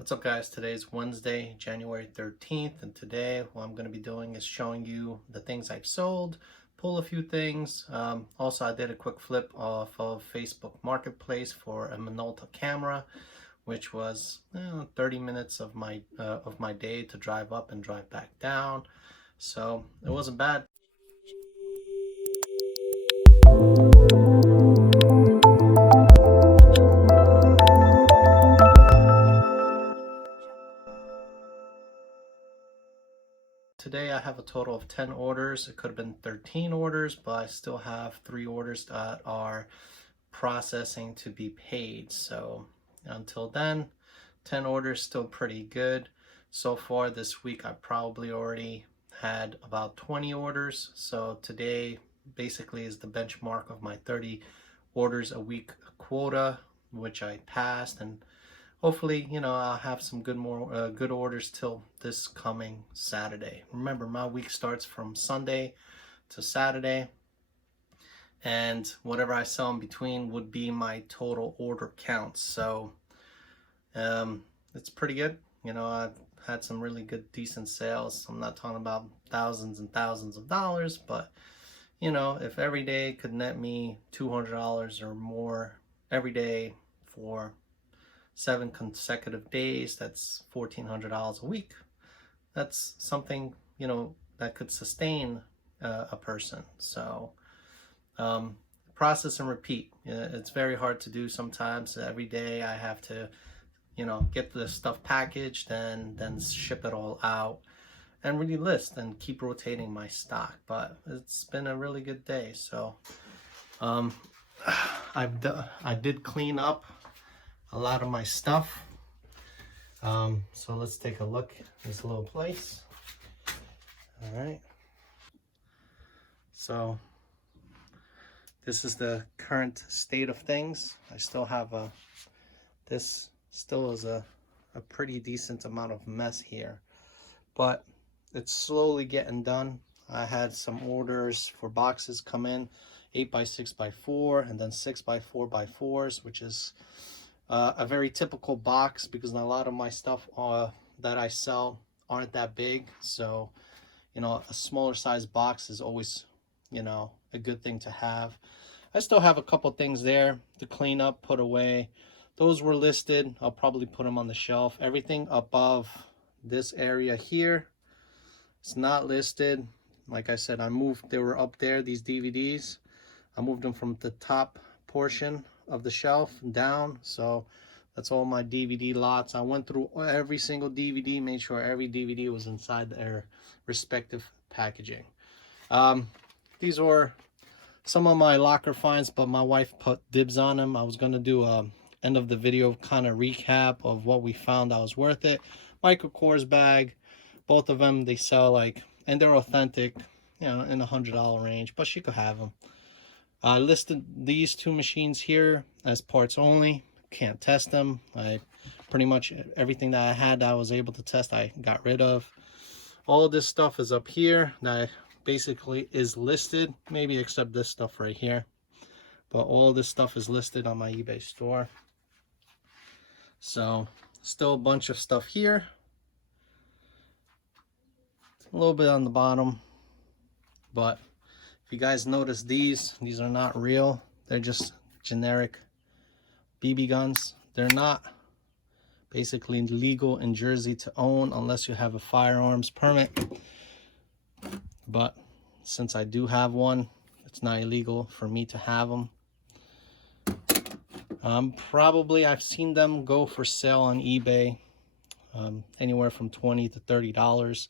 What's up, guys? Today is Wednesday, January 13th, and today what I'm going to be doing is showing you the things I've sold, pull a few things. Also, I did a quick flip off of Facebook Marketplace for a Minolta camera, which was 30 minutes of my day to drive up and drive back down. So it wasn't bad. Today I have a total of 10 orders. It could have been 13 orders, but I still have 3 orders that are processing to be paid. So until then, 10 orders, still pretty good. So far this week, I probably already had about 20 orders. So today basically is the benchmark of my 30 orders a week quota, which I passed, and hopefully, I'll have some good orders till this coming Saturday. Remember, my week starts from Sunday to Saturday, and whatever I sell in between would be my total order count. So it's pretty good. I've had some really good, decent sales. I'm not talking about thousands and thousands of dollars, but if every day could net me $200 or more every day for 7 consecutive days, that's $1,400 a week. That's something that could sustain a person. So process and repeat. It's very hard to do sometimes. Every day I have to get the stuff packaged and then ship it all out and really list and keep rotating my stock. But it's been a really good day. So I did clean up a lot of my stuff. So let's take a look at this little place. All right. So this is the current state of things. I still have this still is a pretty decent amount of mess here, but it's slowly getting done. I had some orders for boxes come in, 8x6x4 and then 6x4x4s, which is a very typical box because a lot of my stuff that I sell aren't that big. So, a smaller size box is always, a good thing to have. I still have a couple things there to clean up, put away. Those were listed. I'll probably put them on the shelf. Everything above this area here, it's not listed. Like I said, they were up there, these DVDs. I moved them from the top portion of the shelf down. So that's all my DVD lots. I went through every single DVD, made sure every DVD was inside their respective packaging. These were some of my locker finds, but my wife put dibs on them. I was going to do a end of the video kind of recap of what we found that was worth it. Michael Kors bag, both of them, they sell and they're authentic, in the $100 range, but she could have them. I listed these 2 machines here as parts only. Can't test them. I pretty much everything that I had that I was able to test, I got rid of. All of this stuff is up here that basically is listed, maybe except this stuff right here. But all this stuff is listed on my eBay store. So still a bunch of stuff here. A little bit on the bottom, but if you guys notice, these are not real. They're just generic BB guns. They're not basically legal in Jersey to own unless you have a firearms permit. But since I do have one, it's not illegal for me to have them. I've seen them go for sale on eBay, anywhere from $20 to $30.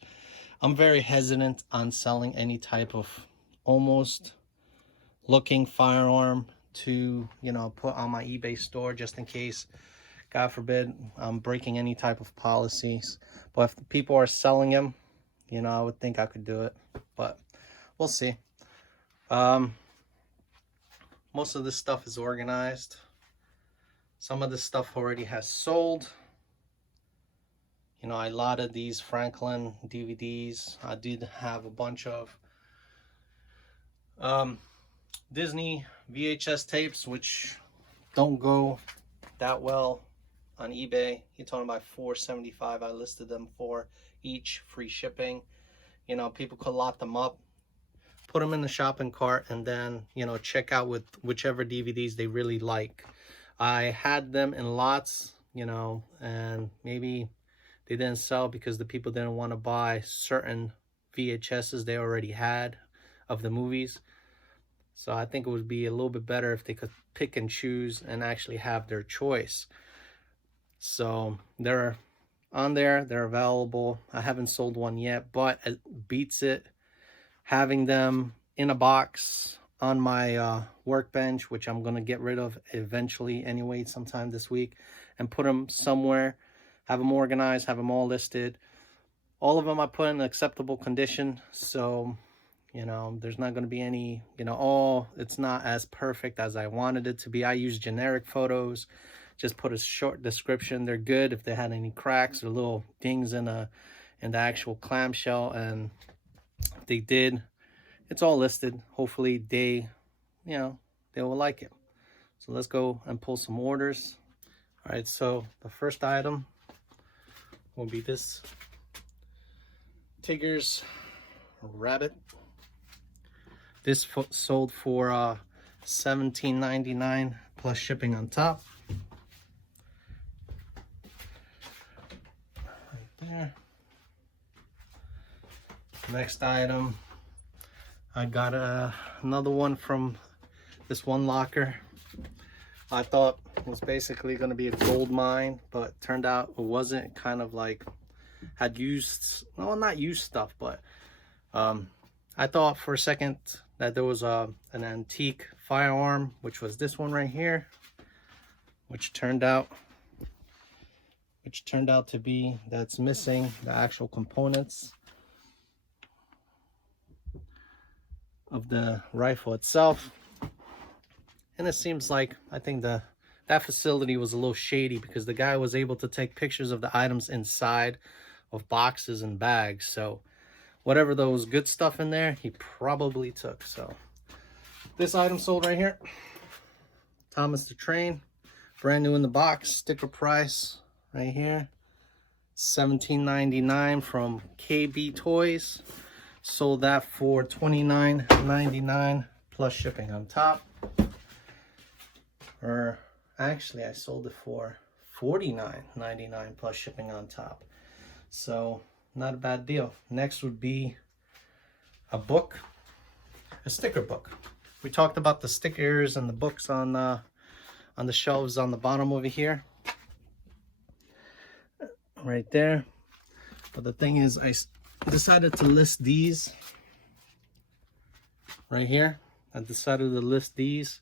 I'm very hesitant on selling any type of almost looking firearm to put on my eBay store, just in case, God forbid, I'm breaking any type of policies. But if people are selling them, I would think I could do it, but we'll see. Most of this stuff is organized. Some of this stuff already has sold. I lotted these Franklin DVDs. I did have a bunch of Disney VHS tapes, which don't go that well on eBay. You're talking about $4.75. I listed them for each, free shipping. You know, people could lot them up, put them in the shopping cart, and then, you know, check out with whichever DVDs they really like. I had them in lots, you know, and maybe they didn't sell because the people didn't want to buy certain VHSs they already had of the movies. So I think it would be a little bit better if they could pick and choose and actually have their choice. So they're on there, they're available. I haven't sold one yet, but it beats it having them in a box on my workbench, which I'm going to get rid of eventually anyway, sometime this week, and put them somewhere, have them organized, have them all listed. All of them I put in acceptable condition, so, you know, there's not going to be any, you know, oh, it's not as perfect as I wanted it to be. I use generic photos, just put a short description. They're good if they had any cracks or little dings in the actual clamshell, and if they did, it's all listed. Hopefully they, you know, they will like it. So let's go and pull some orders. All right, so the first item will be this Tigger's Rabbit. This sold for $17.99 plus shipping on top. Right there. Next item, I got another one from this one locker. I thought it was basically going to be a gold mine, but turned out it wasn't. Kind of like had used, well, not used stuff, but I thought for a second that there was an antique firearm, which was this one right here, which turned out to be that's missing the actual components of the rifle itself. And it seems like, I think that facility was a little shady because the guy was able to take pictures of the items inside of boxes and bags. So whatever those good stuff in there, he probably took. So this item sold right here. Thomas the Train, brand new in the box, sticker price right here, $17.99 from KB Toys. Sold that for $29.99 plus shipping on top. Or actually, I sold it for $49.99 plus shipping on top. So not a bad deal. Next would be a book, a sticker book. We talked about the stickers and the books on the shelves on the bottom over here, right there. But the thing is, I decided to list these right here. I decided to list these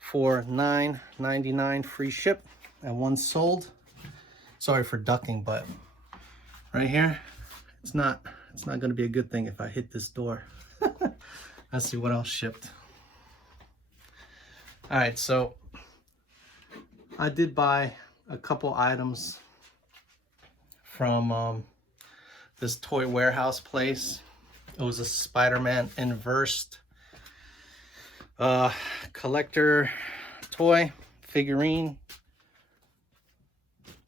for $9.99 free ship, and one sold. Sorry for ducking, but right here, it's not going to be a good thing if I hit this door. Let's see what else shipped. All right, so I did buy a couple items from this toy warehouse place. It was a Spider-Man inversed collector toy figurine,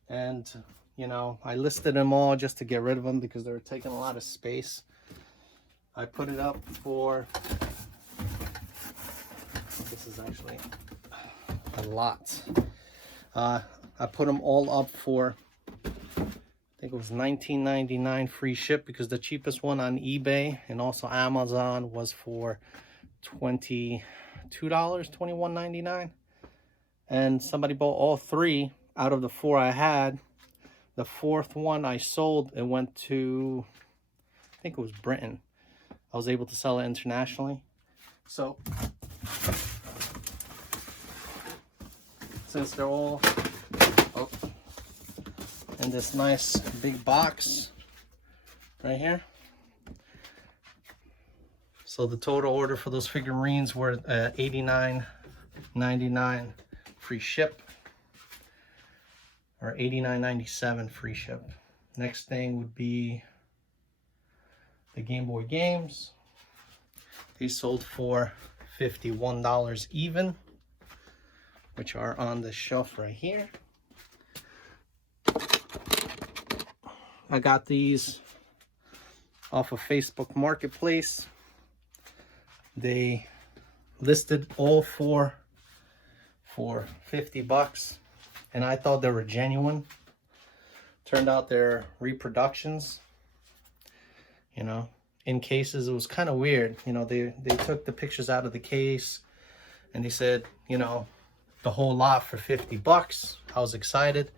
and you know, I listed them all just to get rid of them because they were taking a lot of space. I put it up for, this is actually a lot. I put them all up for, I think it was $19.99 free ship, because the cheapest one on eBay and also Amazon was for $22, $21.99. And somebody bought all three out of the four I had. The fourth one I sold, it went to, I think it was Britain. I was able to sell it internationally. So since they're all in this nice big box right here, so the total order for those figurines were $89.99 free ship, or $89.97 free ship. Next thing would be the Game Boy games. These sold for $51 even, which are on the shelf right here. I got these off of Facebook Marketplace. They listed all four for 50 bucks, and I thought they were genuine. Turned out they're reproductions, you know, in cases. It was kind of weird, you know. They took the pictures out of the case and they said, you know, the whole lot for 50 bucks. I was excited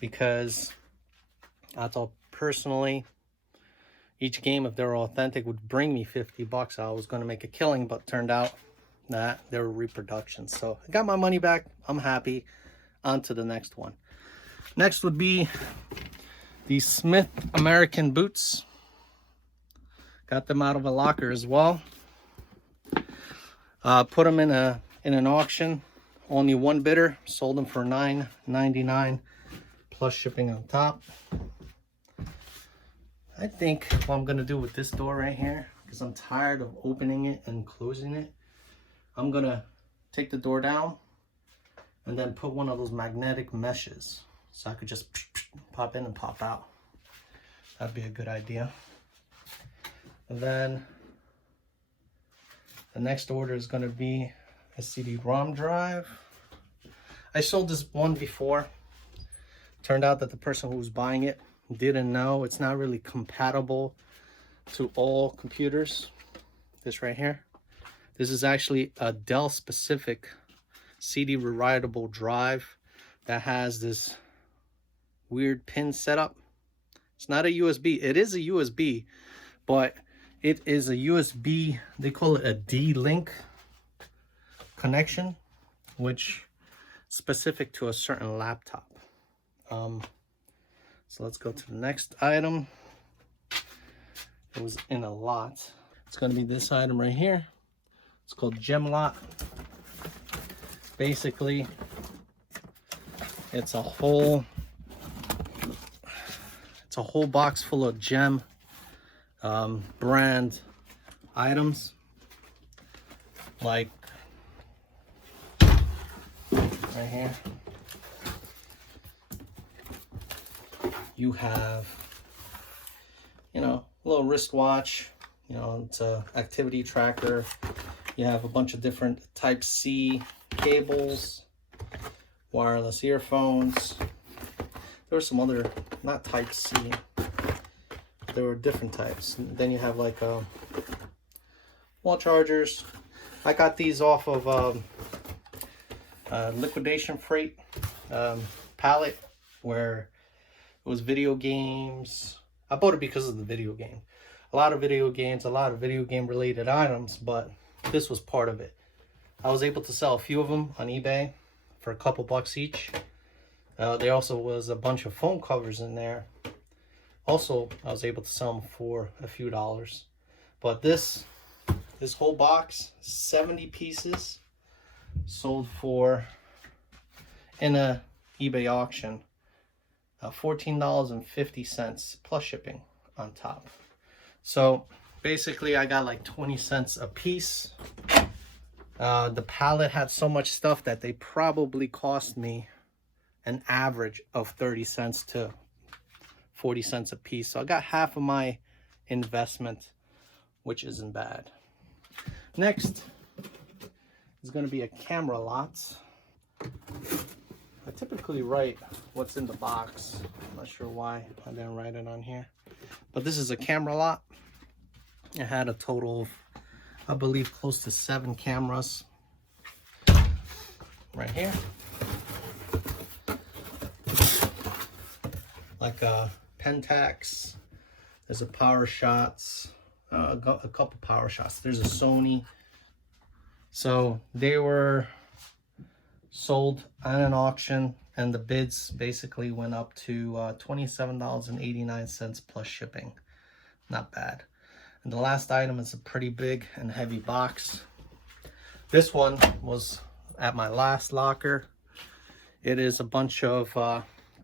because I thought personally each game, if they were authentic, would bring me 50 bucks. I was going to make a killing, but turned out that they were reproductions. So I got my money back. I'm happy. On to the next one. Next would be these Smith American boots. Got them out of a locker as well. Put them in an auction. Only one bidder. Sold them for $9.99 plus shipping on top. I think what I'm gonna do with this door right here, because I'm tired of opening it and closing it, I'm gonna take the door down and then put one of those magnetic meshes so I could just pop in and pop out. That'd be a good idea. And then the next order is going to be a CD-ROM drive. I sold this one before. Turned out that the person who was buying it didn't know it's not really compatible to all computers. This right here. This is actually a Dell specific CD rewritable drive that has this weird pin setup. It's not a USB. It is a USB, but it is a USB, they call it a D-Link connection, which is specific to a certain laptop. So let's go to the next item. It was in a lot. It's going to be this item right here. It's called Gem Lot. Basically, it's a whole box full of gem brand items, like right here. You have, you know, a little wristwatch, you know, it's a activity tracker. You have a bunch of different Type-C cables, wireless earphones. There were some other, not Type-C, there were different types. And then you have like wall chargers. I got these off of liquidation freight pallet, where it was video games. I bought it because of the video game. A lot of video games, a lot of video game related items, but this was part of it. I was able to sell a few of them on eBay for a couple bucks each. There also was a bunch of phone covers in there. Also, I was able to sell them for a few dollars. But this whole box, 70 pieces, sold for, in a eBay auction, $14.50 plus shipping on top. So basically I got like 20 cents a piece. The pallet had so much stuff that they probably cost me an average of 30 cents to 40 cents a piece. So I got half of my investment, which isn't bad. Next is going to be a camera lot. I typically write what's in the box. I'm not sure why I didn't write it on here. But this is a camera lot. It had a total of, I believe, close to 7 cameras. Right here. Like a Pentax. There's a Power Shots. A couple Power Shots. There's a Sony. So they were sold on an auction, and the bids basically went up to $27.89 plus shipping. Not bad. And the last item is a pretty big and heavy box. This one was at my last locker. It is a bunch of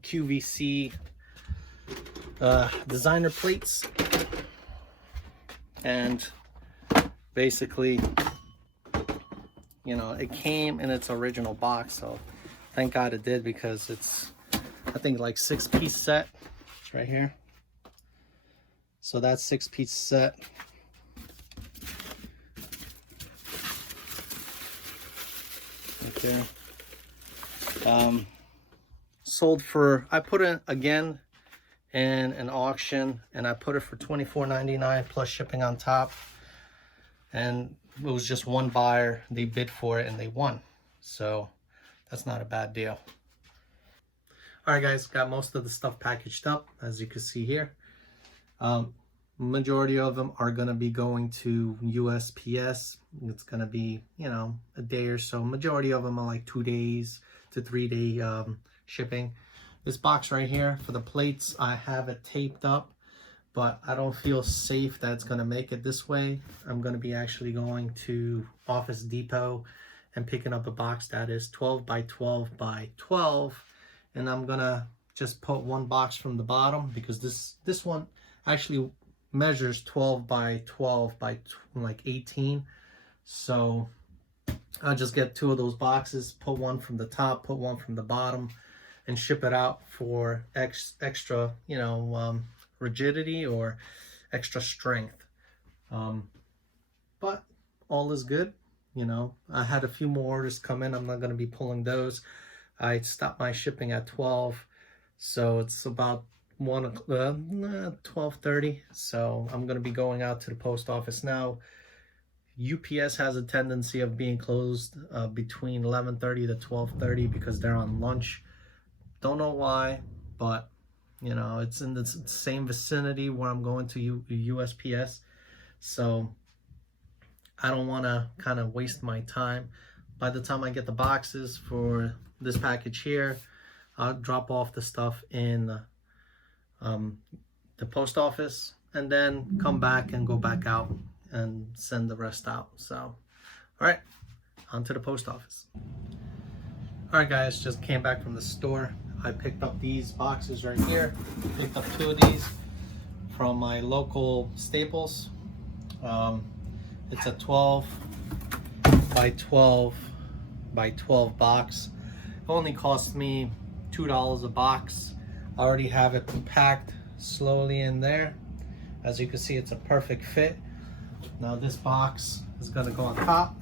QVC designer plates, and basically, you know, it came in its original box, so thank God it did, because it's, I think, like 6-piece set. It's right here. So that's 6-piece set. Right there. Sold for, I put it again in an auction, and I put it for $24.99 plus shipping on top. And it was just one buyer. They bid for it and they won. So that's not a bad deal. All right, guys, got most of the stuff packaged up, as you can see here. Majority of them are going to be going to USPS. It's going to be, you know, a day or so. Majority of them are like 2 days to 3 day shipping. This box right here for the plates, I have it taped up, but I don't feel safe that it's going to make it this way. I'm going to be actually going to Office Depot and picking up a box that is 12 by 12 by 12. And I'm going to just put one box from the bottom, because this one actually measures 12 by 12 by like 18. So I'll just get 2 of those boxes, put one from the top, put one from the bottom, and ship it out for extra, you know, rigidity or extra strength. But all is good. You know, I had a few more orders come in. I'm not going to be pulling those. I stopped my shipping at 12, so it's about 12:30. So I'm going to be going out to the post office now. UPS has a tendency of being closed between 11:30 to 12:30 because they're on lunch. Don't know why, but you know, it's in the same vicinity where I'm going to USPS. So I don't want to kind of waste my time. By the time I get the boxes for this package here, I'll drop off the stuff in the post office and then come back and go back out and send the rest out. So, all right, on to the post office. All right, guys, just came back from the store. I picked up these boxes right here. Picked up 2 of these from my local Staples. It's a 12 by 12 by 12 box. It only cost me $2 a box. I already have it packed slowly in there. As you can see, it's a perfect fit. Now this box is gonna go on top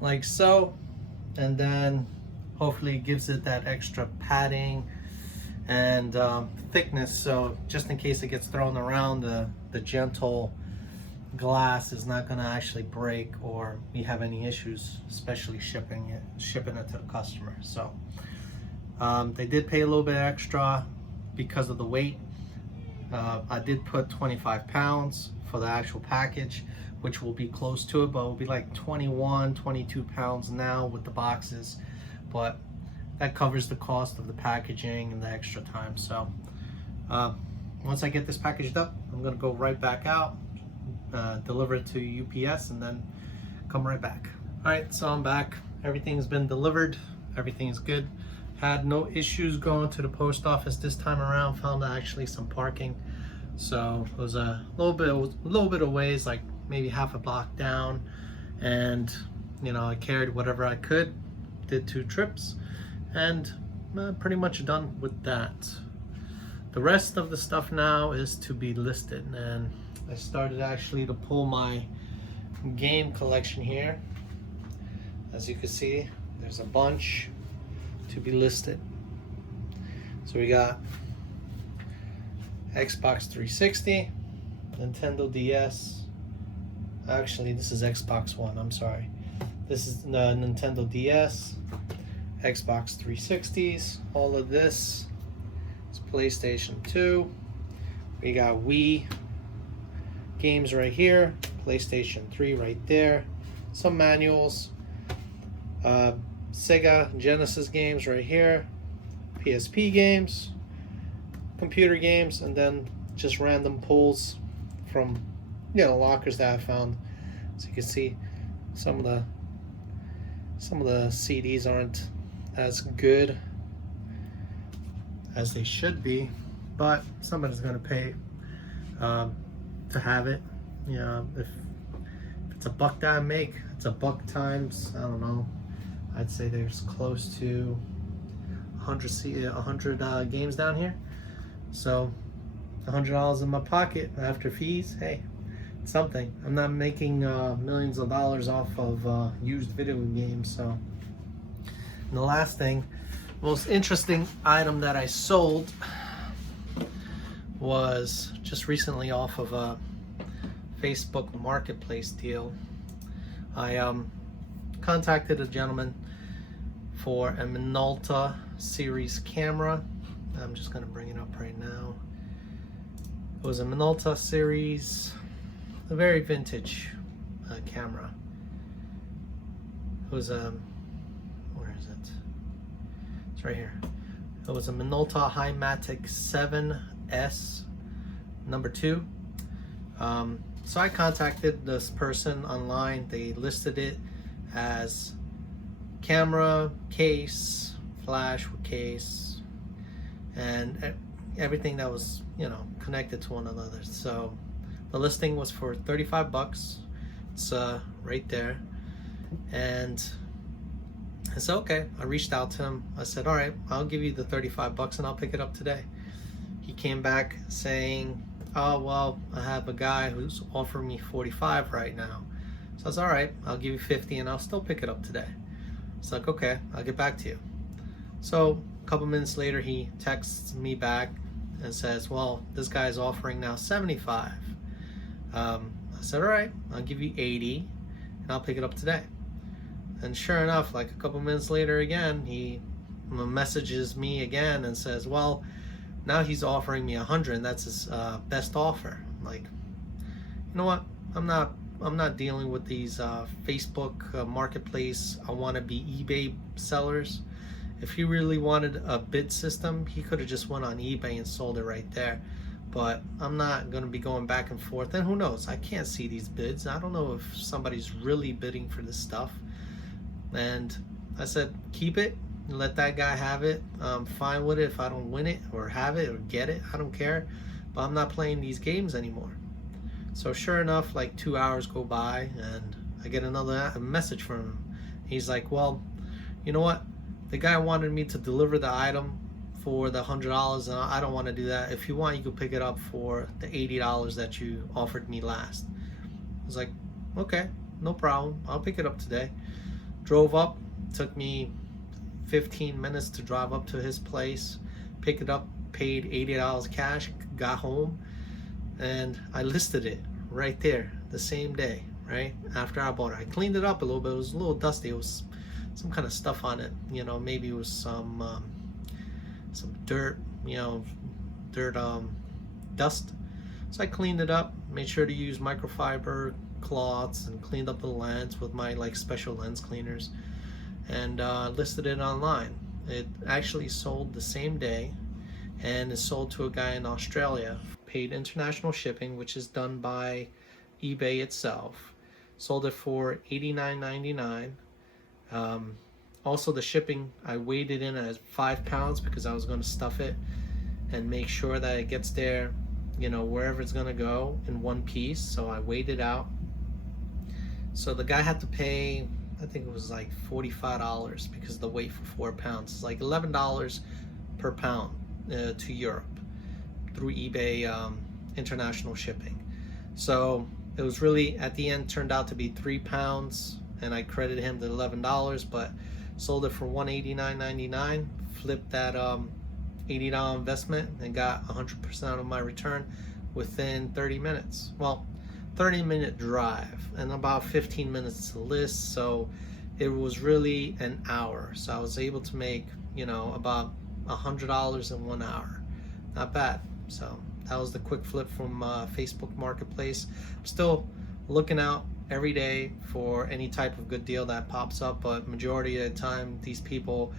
like so, and then hopefully it gives it that extra padding and thickness, so just in case it gets thrown around, the gentle glass is not going to actually break or we have any issues, especially shipping it to the customer. So they did pay a little bit extra because of the weight. I did put 25 pounds for the actual package, which will be close to it, but it will be like 21, 22 pounds now with the boxes. But that covers the cost of the packaging and the extra time. So once I get this packaged up, I'm gonna go right back out, deliver it to UPS, and then come right back. All right, so I'm back. Everything's been delivered. Everything's good. Had no issues going to the post office this time around. Found actually some parking. So it was a little bit of ways, like maybe half a block down. And you know, I carried whatever I could, did 2 trips, and pretty much done with that. The rest of the stuff now is to be listed, and I started actually to pull my game collection here. As you can see, there's a bunch to be listed. So we got Xbox 360, Nintendo DS. Actually, this is Xbox One, I'm sorry. This is the Nintendo DS, Xbox 360s, all of this is PlayStation 2. We got Wii games right here, PlayStation 3 right there, some manuals, Sega Genesis games right here, PSP games, computer games, and then just random pulls from, you know, lockers that I found. So you can see some of the CDs aren't as good as they should be, but somebody's gonna pay to have it. You know, if it's a buck that I make, it's a buck times, I don't know, I'd say there's close to 100 games down here. So $100 in my pocket after fees, hey, it's something. I'm not making millions of dollars off of used video games. So, and the last thing, most interesting item that I sold was just recently off of a Facebook marketplace deal. I contacted a gentleman for a Minolta series camera. I'm just gonna bring it up right now. It was a Minolta series, a very vintage camera. It was a, where is it? It's right here. It was a Minolta Himatic 7S number 2. So I contacted this person online. They listed it as camera, case, flash with case, and everything that was, you know, connected to one another. So the listing was for 35 bucks. It's right there. And I said, okay. I reached out to him. I said, all right, I'll give you the 35 bucks and I'll pick it up today. He came back saying, oh, well, I have a guy who's offering me 45 right now. So I was, all right, I'll give you 50 and I'll still pick it up today. It's like, okay, I'll get back to you. So a couple minutes later, he texts me back and says, well, this guy's offering now 75. I said, all right, I'll give you 80 and I'll pick it up today. And sure enough, like a couple minutes later again, he messages me again and says, well, now he's offering me 100 and that's his best offer. I'm like, you know what? I'm not dealing with these Facebook marketplace. I want to be eBay sellers. If he really wanted a bid system, he could have just went on eBay and sold it right there. But I'm not going to be going back and forth. And who knows? I can't see these bids. I don't know if somebody's really bidding for this stuff. And I said, keep it. Let that guy have it. I'm fine with it if I don't win it or have it or get it. I don't care. But I'm not playing these games anymore. So sure enough, like 2 hours go by and I get another message from him. He's like, well, you know what? The guy wanted me to deliver the item for the $100 and I don't want to do that. If you want, you could pick it up for the $80 that you offered me last. I was like, okay, no problem. I'll pick it up today. Drove up, took me 15 minutes to drive up to his place, pick it up, paid $80 cash, got home, and I listed it right there the same day, right after I bought it. I cleaned it up a little bit. It was a little dusty. It was some kind of stuff on it, you know, maybe it was some dirt, you know, dust. So I cleaned it up, made sure to use microfiber cloths and cleaned up the lens with my like special lens cleaners, and listed it online. It actually sold the same day and is sold to a guy in Australia. Paid international shipping, which is done by eBay itself. Sold it for $89.99. Also the shipping, I weighed it in at 5 pounds because I was going to stuff it and make sure that it gets there, you know, wherever it's going to go in one piece. So I weighed it out. So the guy had to pay, I think it was like $45 because of the weight for 4 pounds. It's like $11 per pound to Europe through eBay international shipping. So it was really, at the end, turned out to be 3 pounds, and I credited him the $11, but sold it for $189.99. Flipped that $80 investment and got 100% of my return within 30 minutes. Well, 30-minute drive and about 15 minutes to list, so it was really an hour. So I was able to make, you know, about $100 in 1 hour. Not bad. So that was the quick flip from Facebook Marketplace. I'm still looking out every day for any type of good deal that pops up, but majority of the time, these people,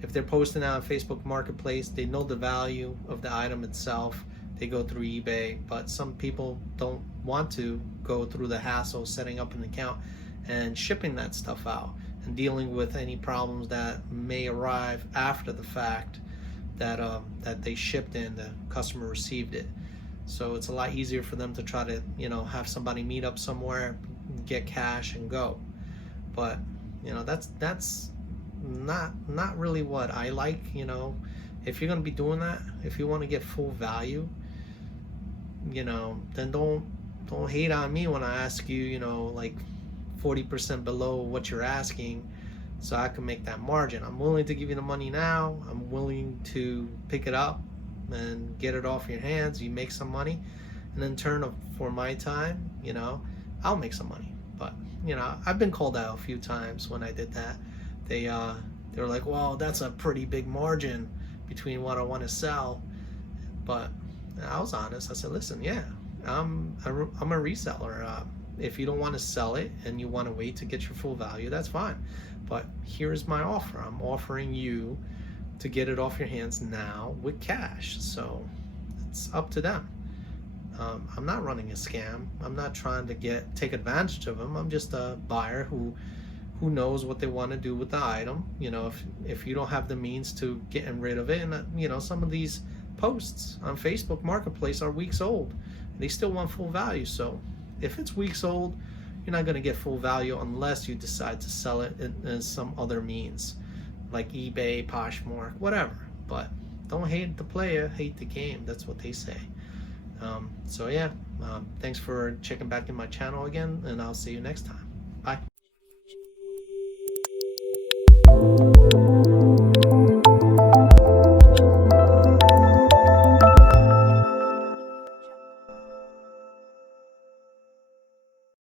if they're posting out on Facebook Marketplace, they know the value of the item itself. They go through eBay, but some people don't want to go through the hassle of setting up an account and shipping that stuff out and dealing with any problems that may arrive after the fact that they shipped in, the customer received it. So it's a lot easier for them to try to, you know, have somebody meet up somewhere, get cash and go. But, you know, that's not really what I like, you know. if you're going to be doing that, if you want to get full value, you know, then don't hate on me when I ask you, you know, like 40% below what you're asking, so I can make that margin. I'm willing to give you the money now. I'm willing to pick it up and get it off your hands. You make some money, and in turn for my time, you know, I'll make some money. But you know, I've been called out a few times when I did that. They were like, well, that's a pretty big margin between what I want to sell. But I was honest. I said, listen, yeah, I'm a reseller. If you don't want to sell it and you want to wait to get your full value, that's fine. But here's my offer. I'm offering you to get it off your hands now with cash. So it's up to them. I'm not running a scam. I'm not trying to take advantage of them. I'm just a buyer who knows what they want to do with the item. You know, if you don't have the means to getting rid of it, and you know, some of these posts on Facebook Marketplace are weeks old. They still want full value. So if it's weeks old, you're not going to get full value unless you decide to sell it in some other means, like eBay, Poshmark, whatever. But don't hate the player, hate the game. That's what they say. So yeah, thanks for checking back in my channel again, and I'll see you next time. Bye.